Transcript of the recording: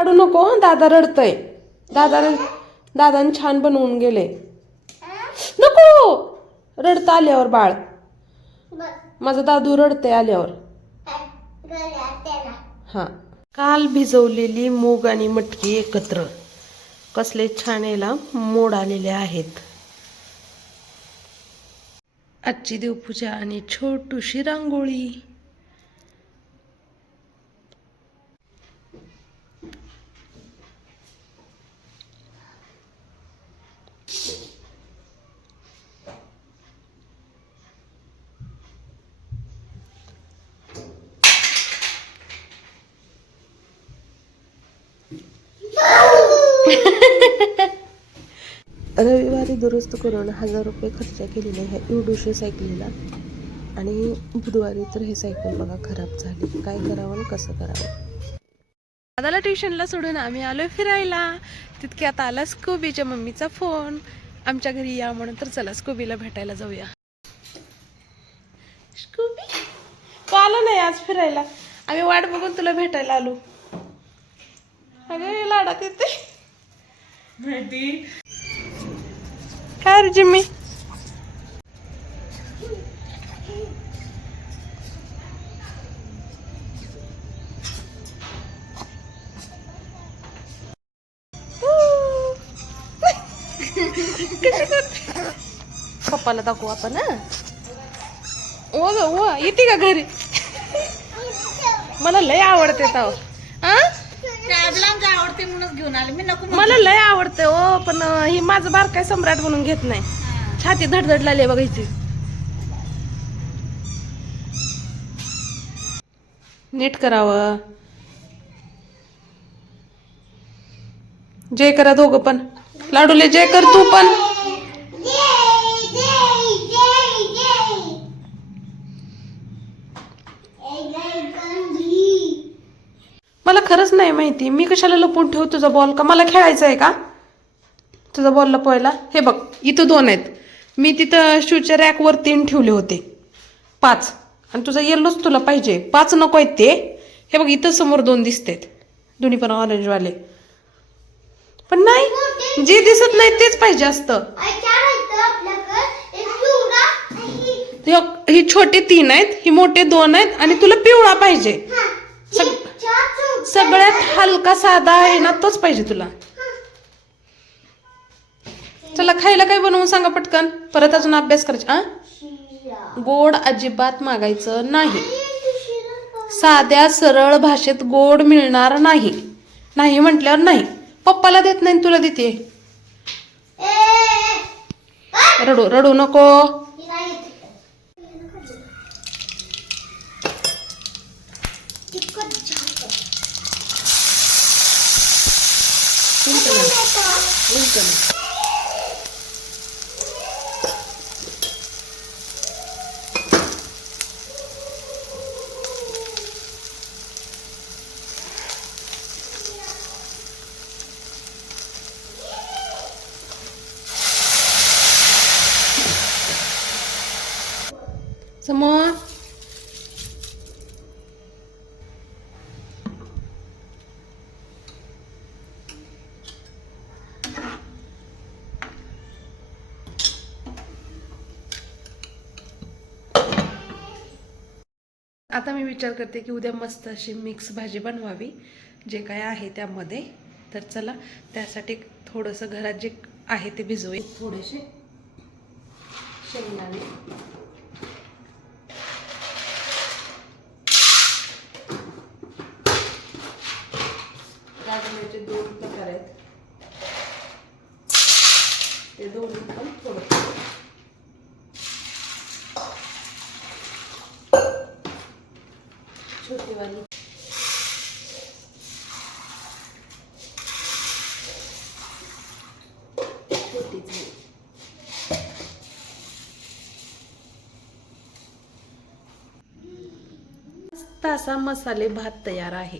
काढू नको हं, दादा रडतय. दादाने छान बनवून गेले. नको रडता आल्यावर बाळ. माझा दादू रडतय आल्यावर. हा काल भिजवलेली मूग आणि मटकी एकत्र कसले छान याला मोड आलेले आहेत. आजची देवपूजा आणि छोटूशी रांगोळी. रविवारी दुरुस्त करून 1000 रुपये खर्च केलेले ह्या एवढूशे सायकलीला आणि बुधवारी तर हे सायकल बघा खराब झाली. काय करावं आणि कसं करावं. दादाला ट्युशनला सोडून आम्ही आलोय फिरायला. तितक्यात आला स्कूबीच्या मम्मीचा फोन, आमच्या घरी या म्हणून. तर चला स्कूबीला भेटायला जाऊया. स्कूबी तू आला नाही आज फिरायला. आम्ही वाट बघून तुला भेटायला आलो. अगं लाडात येते माहिती काय रे जिम्मी. पप्पाला दाखवू आपण. ओ येते का घरी. मला लय आवडते ताव. आवडते म्हणून घेऊन आले मी. नको मला लय आवडते ओ, पण ही माझं बार काय सम्राट म्हणून घेत नाही. छाती धडधड लागली बघायची. नीट करावं. जय करा दोघं पण. लाडूले जय कर तू पण. मला खरंच नाही माहिती मी कशाला लपवून ठेवू तुझा बॉल. का मला खेळायचा आहे का तुझा बॉल लपवायला. हे बघ इथं 2 आहेत. मी तिथं शूच्या रॅकवर 3 ठेवले होते. 5 आणि तुझा येल्लोच तुला पाहिजे. 5 नको आहेत ते. हे बघ इथं समोर 2 दिसतात. दोन्ही पण ऑरेंज वाले. पण नाही जे दिसत नाही तेच पाहिजे असतं. ही छोटे 3 आहेत, ही मोठे 2 आहेत आणि तुला पिवळा पाहिजे. सगळ्यात हलका साधा आहे ना तोच पाहिजे तुला. चला खायला काय बनवून सांगा पटकन. परत अजून अभ्यास करायचा. गोड अजिबात मागायचं नाही. साध्या सरळ भाषेत गोड मिळणार नाही. नाही म्हटल्यावर नाही. पप्पाला देत नाही तुला देते. रडू रडू नको. समोर आता मी विचार करते की उद्या मस्त अशी मिक्स भाजी बनवावी जे काय आहे त्यामध्ये. तर चला त्यासाठी थोडंसं घरात जे आहे ते भिजवूया. थोडेसे शेंगदाणे, राजमाचे 2 प्रकार आहेत. ते 2 पण थोडं छोटी वाली. असा मसाले भात तयार आहे.